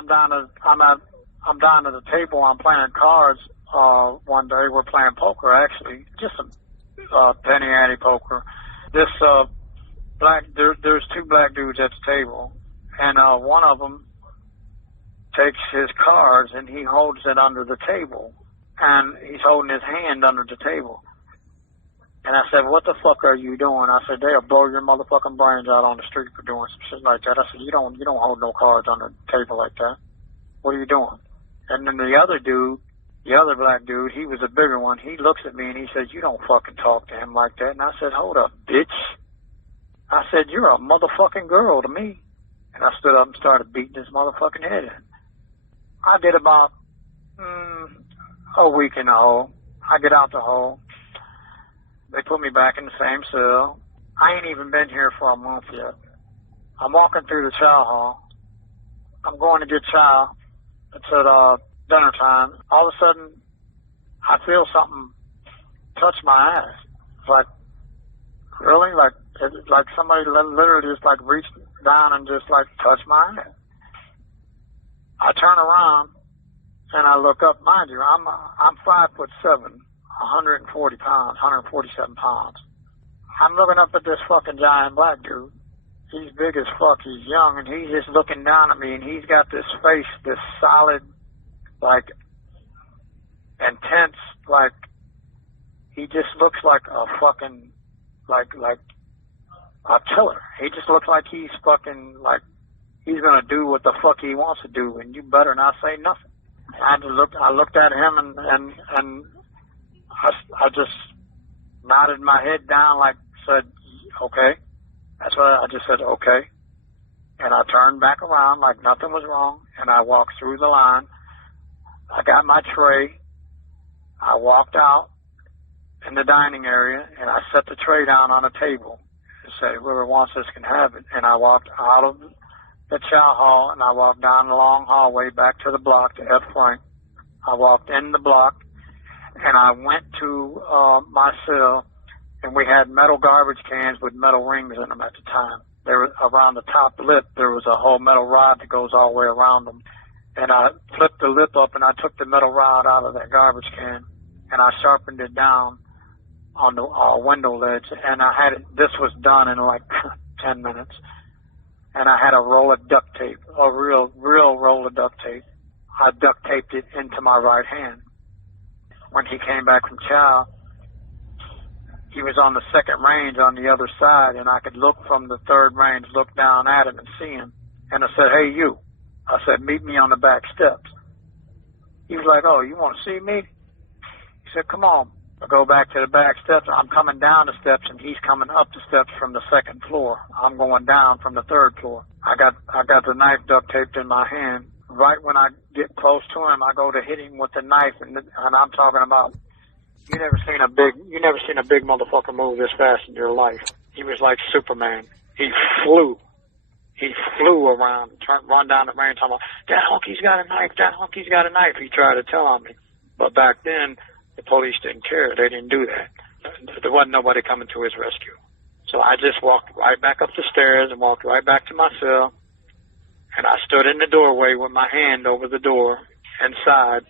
I'm down at the table. I'm playing cards. One day we're playing poker, actually, just a penny ante poker. This there's two black dudes at the table, and one of them takes his cards and he holds it under the table, and he's holding his hand under the table. And I said, "What the fuck are you doing?" I said, "They'll blow your motherfucking brains out on the street for doing some shit like that." I said, "You don't hold no cards on the table like that. What are you doing?" And then the other dude, the other black dude, he was a bigger one. He looks at me and he says, "You don't fucking talk to him like that." And I said, "Hold up, bitch." I said, "You're a motherfucking girl to me." And I stood up and started beating his motherfucking head in. I did about a week in the hole. I get out the hole. They put me back in the same cell. I ain't even been here for a month yet. I'm walking through the chow hall. I'm going to get chow. It's at dinner time. All of a sudden, I feel something touch my ass. It's like, really? Like somebody literally just like reached down and just like touched my ass. I turn around and I look up. Mind you, I'm 5'7", 140 pounds, 147 pounds. I'm looking up at this fucking giant black dude. He's big as fuck. He's young, and he's just looking down at me, and he's got this face, this solid, like, intense, like, he just looks like a fucking, like a killer. He just looks like he's fucking, like, he's gonna do what the fuck he wants to do, and you better not say nothing. I looked at him, and I just nodded my head down, like, said, "Okay." That's what I just said, "Okay." And I turned back around like nothing was wrong, and I walked through the line. I got my tray. I walked out in the dining area, and I set the tray down on a table and said, "Whoever wants this can have it." And I walked out of the chow hall, and I walked down the long hallway back to the block, to F. Frank. I walked in the block, and I went to my cell, and we had metal garbage cans with metal rings in them at the time. There was, around the top lip, there was a whole metal rod that goes all the way around them. And I flipped the lip up, and I took the metal rod out of that garbage can, and I sharpened it down on the window ledge. And I had it, this was done in like 10 minutes. And I had a roll of duct tape, a real roll of duct tape. I duct taped it into my right hand. When he came back from chow, he was on the second range on the other side, and I could look from the third range, look down at him and see him. And I said, "Hey, you." I said, "Meet me on the back steps." He was like, "Oh, you want to see me?" He said, "Come on." I go back to the back steps. I'm coming down the steps, and he's coming up the steps from the second floor. I'm going down from the third floor. I got the knife duct taped in my hand. Right when I get close to him, I go to hit him with the knife, and I'm talking about, you never seen a big motherfucker move this fast in your life. He was like Superman. He flew around, run down the range, talking about, "That honkey's got a knife, that honkey's got a knife." He tried to tell on me. But back then, the police didn't care. They didn't do that. There wasn't nobody coming to his rescue. So I just walked right back up the stairs and walked right back to my cell. And I stood in the doorway with my hand over the door inside.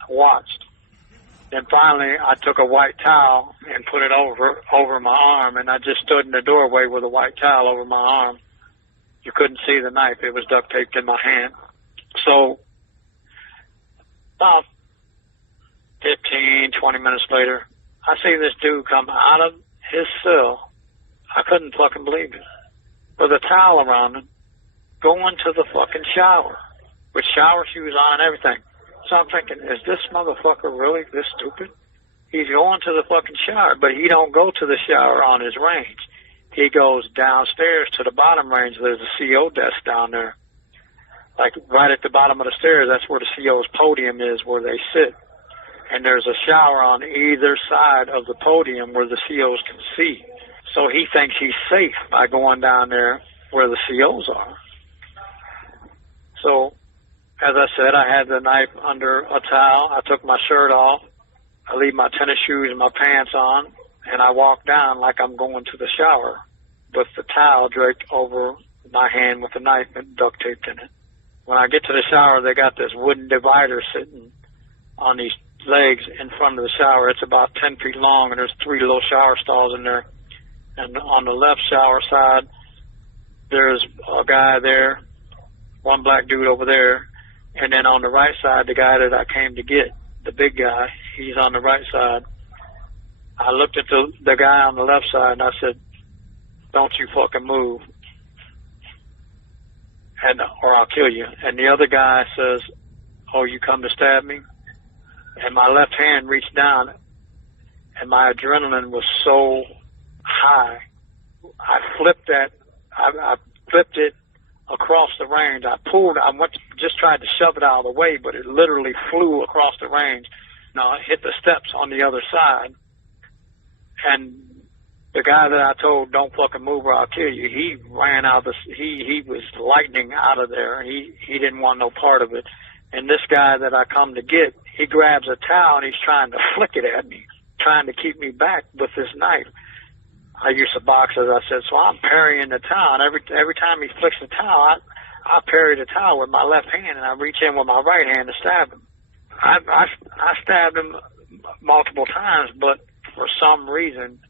I watched. Then finally, I took a white towel and put it over my arm, and I just stood in the doorway with a white towel over my arm. You couldn't see the knife. It was duct taped in my hand. So about 15, 20 minutes later, I see this dude come out of his cell. I couldn't fucking believe it. With a towel around him, going to the fucking shower with shower shoes on and everything. So I'm thinking, is this motherfucker really this stupid? He's going to the fucking shower, but he don't go to the shower on his range. He goes downstairs to the bottom range. There's a CO desk down there. Like right at the bottom of the stairs, that's where the CO's podium is, where they sit. And there's a shower on either side of the podium where the COs can see. So he thinks he's safe by going down there where the COs are. So, as I said, I had the knife under a towel. I took my shirt off. I leave my tennis shoes and my pants on, and I walk down like I'm going to the shower with the towel draped over my hand with the knife and duct taped in it. When I get to the shower, they got this wooden divider sitting on these legs in front of the shower. It's about 10 feet long, and there's 3 little shower stalls in there. And on the left shower side, there's a guy there, one black dude over there, and then on the right side, the guy that I came to get, the big guy, he's on the right side. I looked at the guy on the left side, and I said, "Don't you fucking move, or I'll kill you." And the other guy says, "Oh, you come to stab me?" And my left hand reached down, and my adrenaline was so high. I flipped it across the range. Just tried to shove it out of the way, but it literally flew across the range. Now, it hit the steps on the other side. And the guy that I told, "Don't fucking move or I'll kill you," he ran out of he was lightning out of there. He didn't want no part of it. And this guy that I come to get, he grabs a towel and he's trying to flick it at me, trying to keep me back with this knife. I used to box, as I said, so I'm parrying the towel. And every time he flicks the towel, I parry the towel with my left hand, and I reach in with my right hand to stab him. I stabbed him multiple times, but for some reason,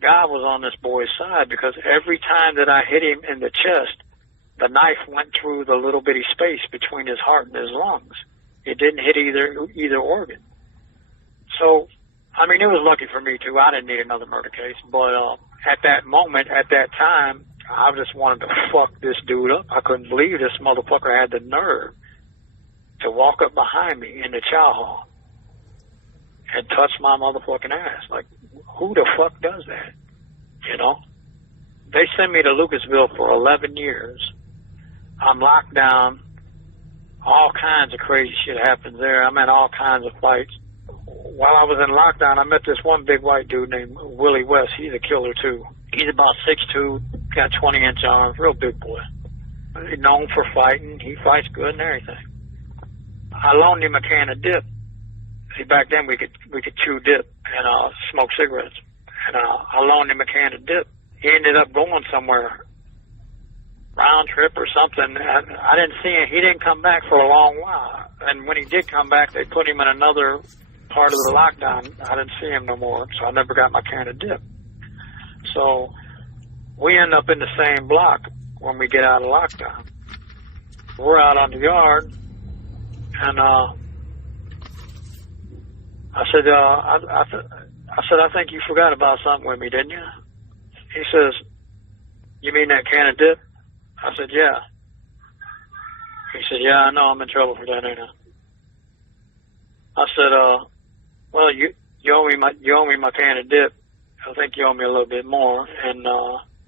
God was on this boy's side, because every time that I hit him in the chest, the knife went through the little bitty space between his heart and his lungs. It didn't hit either organ. So, I mean, it was lucky for me, too. I didn't need another murder case. But at that moment, at that time, I just wanted to fuck this dude up. I couldn't believe this motherfucker had the nerve to walk up behind me in the chow hall and touch my motherfucking ass. Like, who the fuck does that? You know? They sent me to Lucasville for 11 years. I'm locked down. All kinds of crazy shit happens there. I'm in all kinds of fights. While I was in lockdown, I met this one big white dude named Willie West. He's a killer, too. He's about 6'2", got 20-inch arms, real big boy. He's known for fighting. He fights good and everything. I loaned him a can of dip. See, back then we could chew dip and smoke cigarettes. And I loaned him a can of dip. He ended up going somewhere, round trip or something. I didn't see him. He didn't come back for a long while. And when he did come back, they put him in another part of the lockdown. I didn't see him no more, so I never got my can of dip. So we end up in the same block when we get out of lockdown. We're out on the yard, and I said, I think you forgot about something with me, didn't you? He says, "You mean that can of dip?" I said, "Yeah." He said, "Yeah, I know I'm in trouble for that, ain't I?" I said, "Well, you owe me my can of dip. I think you owe me a little bit more." And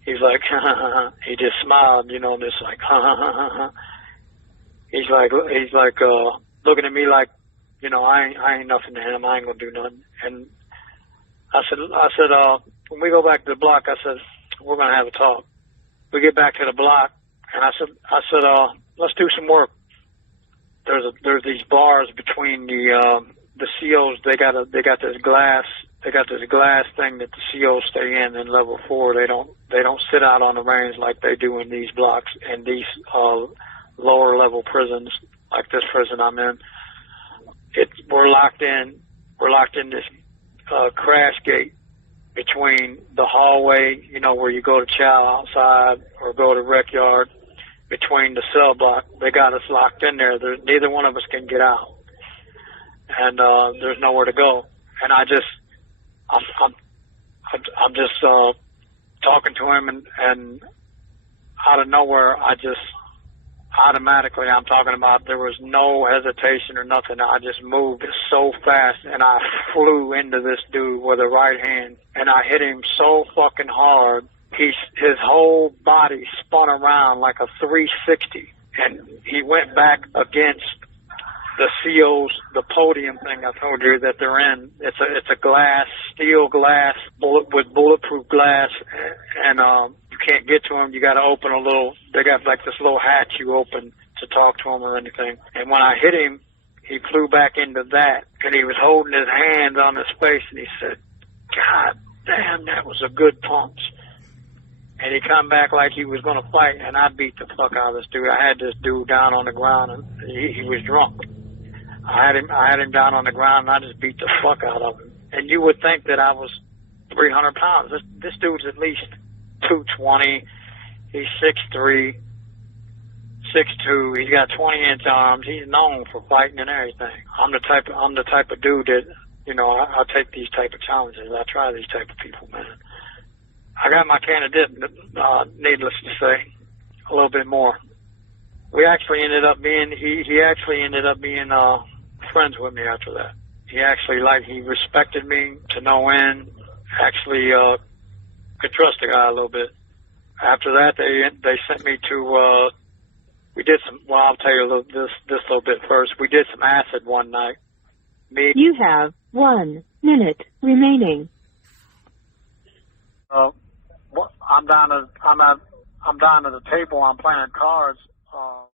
he's like, he just smiled, you know, and just like, he's like looking at me like, you know, I ain't nothing to him. I ain't gonna do nothing. And I said, when we go back to the block, I said, we're gonna have a talk. We get back to the block, and I said, let's do some work. There's these bars between the COs. They got this glass thing that the COs stay in level 4. They don't sit out on the range like they do in these blocks and these lower level prisons like this prison I'm in. We're locked in this crash gate between the hallway, you know, where you go to chow outside or go to rec yard, between the cell block. They got us locked in there. Neither one of us can get out, and there's nowhere to go. And I'm just talking to him, and out of nowhere, I'm talking about, there was no hesitation or nothing. I just moved so fast, and I flew into this dude with a right hand, and I hit him so fucking hard, his whole body spun around like a 360, and he went back against the COs, the podium thing I told you that they're in. It's a steel glass, with bulletproof glass, and you can't get to them. You got to open they got like this little hatch you open to talk to him or anything. And when I hit him, he flew back into that, and he was holding his hands on his face, and he said, "God damn, that was a good punch." and he come back like he was going to fight, and I beat the fuck out of this dude. I had this dude down on the ground, and he was drunk. I had him down on the ground, and I just beat the fuck out of him. And you would think that I was 300 pounds. This dude's at least 220. He's 6'3", 6'2". He's got 20-inch arms. He's known for fighting and everything. I'm the type of dude that, you know, I take these type of challenges. I try these type of people, man. I got my candidate, needless to say, a little bit more. We actually ended up being, he actually ended up being friends with me after that. He respected me to no end. Actually, could trust the guy a little bit. After that, they sent me to, we did some, well, I'll tell you this little bit first. We did some acid one night. You have 1 minute remaining. I'm down at the table. I'm playing cards,